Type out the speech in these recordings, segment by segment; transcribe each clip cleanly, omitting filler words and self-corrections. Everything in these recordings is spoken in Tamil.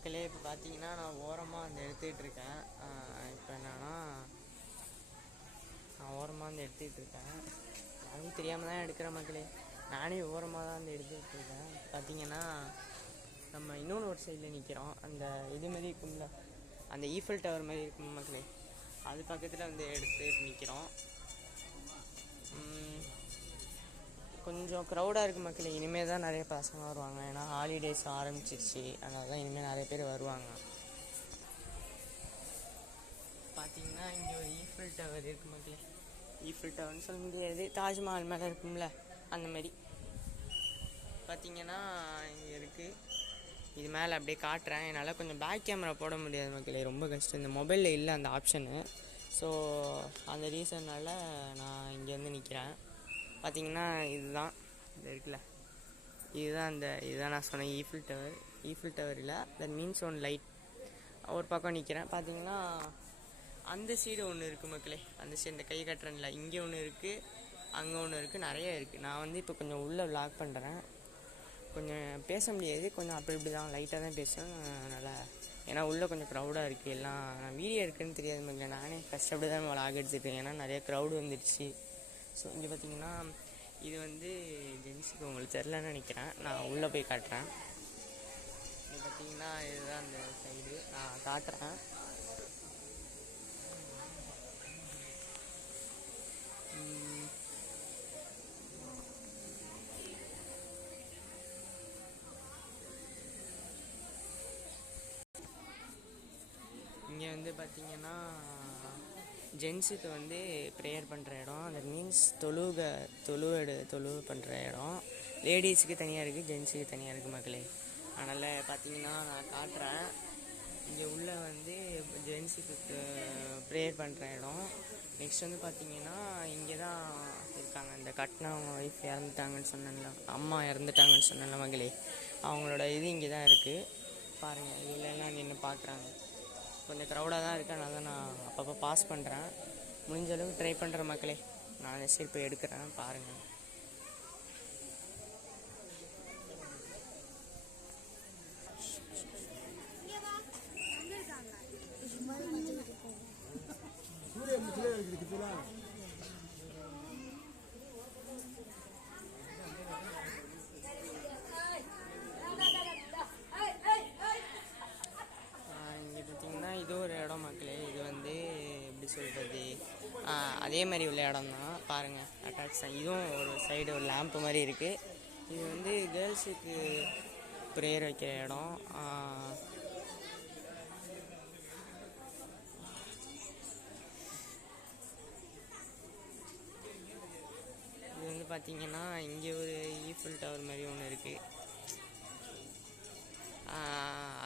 மக்களே இப்போ பார்த்தீங்கன்னா நான் ஓரமாக வந்து எடுத்துக்கிட்டு இருக்கேன். இப்போ என்னன்னா நான் ஓரமாக வந்து எடுத்துக்கிட்டு இருக்கேன். யாரும் தெரியாமல் தான் எடுக்கிற மக்களே. நானே ஓரமாக தான் வந்து எடுத்துக்கிட்டு இருக்கேன். பார்த்தீங்கன்னா நம்ம இன்னொன்று ஒரு சைடில் நிற்கிறோம். அந்த இது மாதிரி இருக்கும்ல, அந்த ஈஃபில் டவர் மாதிரி இருக்கும் மக்களே, அது பக்கத்தில் வந்து எடுத்துகிட்டு நிற்கிறோம். கொஞ்சம் க்ரௌடாக இருக்குது மக்களே. இனிமேல் தான் நிறைய பசங்க வருவாங்க. ஏன்னா ஹாலிடேஸ் ஆரம்பிச்சிருச்சு. அதனால தான் இனிமேல் நிறைய பேர் வருவாங்க. பார்த்தீங்கன்னா இங்கே ஒரு ஈஃபில் டவர் இருக்குது மக்களே. ஈஃபில் டவர்னு சொல்ல முடியாது, தாஜ்மஹால் மேலே இருக்கும்ல அந்த மாதிரி. பார்த்தீங்கன்னா இங்கே இருக்குது. இது மேலே அப்படியே காட்டுறேன். என்னால் கொஞ்சம் பேக் கேமரா போட முடியாது மக்களே, ரொம்ப கஷ்டம். இந்த மொபைலில் இல்லை அந்த ஆப்ஷனு. ஸோ அந்த ரீசன்னால் நான் இங்கே வந்து நிற்கிறேன். பார்த்தீங்கன்னா இதுதான் இந்த இருக்குல்ல, இதுதான் நான் சொன்னேன் ஈஃபில் டவர். ஈஃபில் டவர் இல்லை, தட் மீன்ஸ் ஒன் லைட். ஒரு பக்கம் நிற்கிறேன். பார்த்தீங்கன்னா அந்த சைடு ஒன்று இருக்குது மக்களே. அந்த சைடு இந்த கை கட்டுறேன்ல, இங்கே ஒன்று இருக்குது, அங்கே ஒன்று இருக்குது, நிறைய இருக்குது. நான் வந்து இப்போ கொஞ்சம் உள்ளே விளாக் பண்ணுறேன். கொஞ்சம் பேச முடியாது, கொஞ்சம் அப்படி இப்படி தான் லைட்டாக தான் பேசுவேன். அதனால் ஏன்னா உள்ளே கொஞ்சம் க்ரௌடாக இருக்குது. எல்லாம் நான் வீடியோ இருக்குன்னு தெரியாது மக்களே. நானே கஷ்டப்பட்டு தான் விளாக் எடுத்துட்டேன், ஏன்னா நிறைய க்ரௌடு வந்துடுச்சு. ஸோ இங்கே பார்த்தீங்கன்னா இது வந்து ஜென்ஸுக்கு உங்களுக்கு தெரிலன்னு நினைக்கிறேன். நான் உள்ளே போய் காட்டுறேன். இங்கே பார்த்தீங்கன்னா இதுதான் அந்த சைடு நான் காட்டுறேன். இங்கே வந்து பார்த்தீங்கன்னா ஜென்ஸுக்கு வந்து ப்ரேயர் பண்ணுற இடம். தட் மீன்ஸ் தொழு பண்ணுற இடம். லேடிஸுக்கு தனியாக இருக்குது, ஜென்ஸுக்கு தனியாக இருக்குது மக்களே. அதனால் பார்த்தீங்கன்னா நான் காட்டுறேன். இங்கே உள்ளே வந்து ஜென்ஸுக்கு ப்ரேயர் பண்ணுற இடம். நெக்ஸ்ட் வந்து பார்த்தீங்கன்னா இங்கே தான் இருக்காங்க. இந்த கட்டினவங்க ஒய்ஃப் இறந்துட்டாங்கன்னு சொன்னேன்ல, அம்மா இறந்துட்டாங்கன்னு சொன்னேன்ல மக்களே, அவங்களோட இது இங்கே தான் இருக்குது. பாருங்கள், இதிலெல்லாம் நின்று பார்க்குறாங்க. கொஞ்சம் க்ரௌடாக தான் இருக்குது, அதனால தான் நான் அப்பப்போ பாஸ் பண்ணுறேன். முடிஞ்ச அளவுக்கு ட்ரை பண்ணுற மக்களே. நான் சரி போய் எடுக்கிறேன், பாருங்கள். இது ஒரு இடம் மக்களே. இது வந்து எப்படி சொல்கிறது, அதே மாதிரி உள்ள இடம் தான். பாருங்கள், அட்டாச் தான். இதுவும் ஒரு சைடு ஒரு லேம்ப் மாதிரி இருக்குது. இது வந்து கேர்ள்ஸுக்கு ப்ரேயர் வைக்கிற இடம். இது வந்து பார்த்திங்கன்னா இங்கே ஒரு ஈஃபில் டவர் மாதிரி ஒன்று இருக்குது.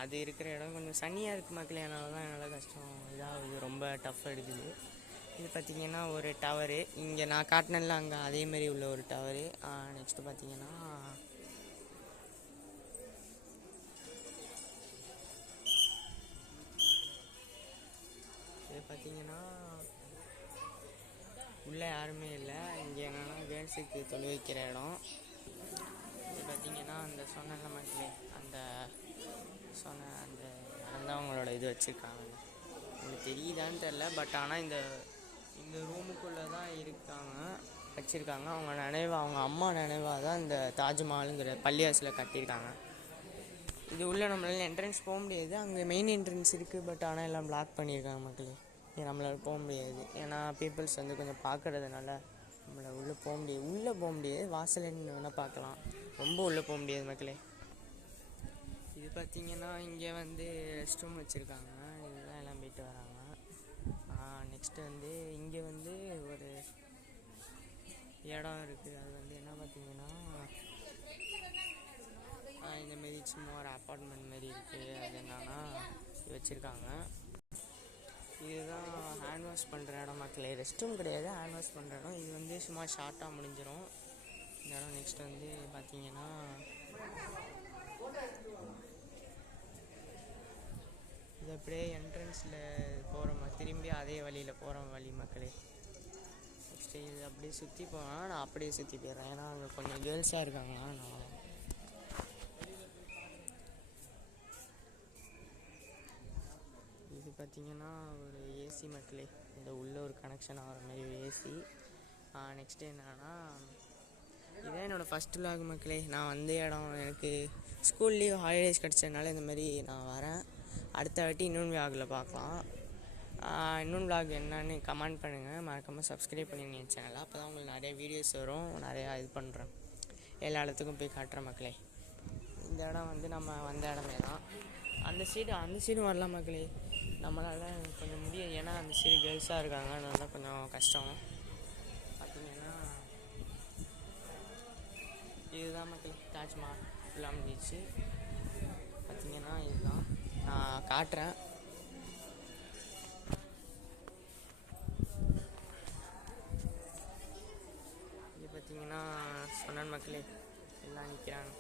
அது இருக்கிற இடம் கொஞ்சம் சன்னியாக இருக்குது மக்களே. அதனால தான் என்னால் கஷ்டம் இதாகுது, ரொம்ப டஃப் எடுக்குது. இது பார்த்திங்கன்னா ஒரு டவரு. இங்கே நான் காட்டினேன்ல அங்கே அதேமாரி உள்ள ஒரு டவரு. நெக்ஸ்ட்டு பார்த்திங்கன்னா இது பார்த்திங்கன்னா உள்ளே யாருமே இல்லை. இங்கே என்னென்னா கேர்ள்ஸுக்கு தொழு வைக்கிற இடம். இது பார்த்திங்கன்னா அந்த சொன்ன மக்களே, அந்த இறந்தவங்களோட இது வச்சுருக்காங்க. உங்களுக்கு தெரியுதான்னு தெரில, பட் ஆனால் இந்த ரூமுக்குள்ளே தான் வச்சுருக்காங்க. அவங்க அம்மா நினைவாக தான் இந்த தாஜ்மஹாலுங்கிற பள்ளிவாசலில் கட்டியிருக்காங்க. இது உள்ளே நம்மளால் என்ட்ரன்ஸ் போக முடியாது. அங்கே மெயின் என்ட்ரன்ஸ் இருக்குது, பட் ஆனால் எல்லாம் பிளாக் பண்ணியிருக்காங்க மக்களே. நம்மளால் போக முடியாது, ஏன்னா பீப்புள்ஸ் வந்து கொஞ்சம் பார்க்குறதுனால நம்மளால் உள்ளே போக முடியாது. வாசல்னு வேணால் பார்க்கலாம், ரொம்ப உள்ளே போக முடியாது மக்களே. இது பார்த்திங்கன்னா இங்கே வந்து ரெஸ்ட் ரூம் வச்சுருக்காங்க. இதுதான் எல்லாம் போயிட்டு வராங்க. நெக்ஸ்ட்டு வந்து இங்கே வந்து ஒரு இடம் இருக்குது. அது வந்து என்ன பார்த்திங்கன்னா இந்தமாரி சும்மா ஒரு அப்பார்ட்மெண்ட் மாரி இருக்குது. அது என்னன்னா வச்சுருக்காங்க. இதுதான் ஹேண்ட் வாஷ் பண்ணுற இடம் மக்களே. ரெஸ்ட் ரூம் கிடையாது, ஹேண்ட் வாஷ் பண்ணுற இடம். இது வந்து சும்மா ஷார்ட்டாக முடிஞ்சிடும் இந்த இடம். நெக்ஸ்ட் வந்து பார்த்திங்கன்னா இது அப்படியே என்ட்ரன்ஸில் போகிற மாதிரி திரும்பி அதே வழியில் போகிற வழி மக்களே. நெக்ஸ்ட்டு இது அப்படியே சுற்றி போனால் நான் அப்படியே சுற்றி போயிடுறேன், ஏன்னா அங்கே கொஞ்சம் கேர்ள்ஸாக இருக்காங்களா. நான் பார்த்தீங்கன்னா ஒரு ஏசி மக்களே, இந்த உள்ள ஒரு கனெக்ஷன் ஆகிற மாதிரி ஒரு ஏசி. நெக்ஸ்ட்டு என்னன்னா, இதான் என்னோடய ஃபஸ்ட் vlog மக்களே. நான் வந்த இடம் எனக்கு ஸ்கூல் லீவ் ஹாலிடேஸ் கிடச்சதுனால இந்த மாதிரி நான் வரேன். அடுத்த வாட்டி இன்னொன்று vlogல பார்க்கலாம். இன்னொன்று vlog என்னன்னு கமெண்ட் பண்ணுங்கள். மறக்காமல் சப்ஸ்கிரைப் பண்ணிங்க என் சேனலை. அப்போ தான் உங்களுக்கு நிறைய வீடியோஸ் வரும். நிறையா இது பண்ணுறேன், எல்லா இடத்துக்கும் போய் காட்டுறேன் மக்களே. இந்த இடம் வந்து நம்ம வந்த இடமே தான். அந்த சைடும் வரலாம் மக்களே. நம்மளால் கொஞ்சம் முடியாது, ஏன்னா அந்த சைடு கேர்ள்ஸாக இருக்காங்க, அதனால கொஞ்சம் கஷ்டம். பார்த்திங்கன்னா இதுதான் மக்களே தாஜ்மஹால் ஃபுல்லாக முடிச்சு. பார்த்திங்கன்னா இதுதான் நான் காட்டுறேன். இது பார்த்திங்கன்னா சொன்னேன் மக்களே, எல்லாம் நிற்கிறாங்க.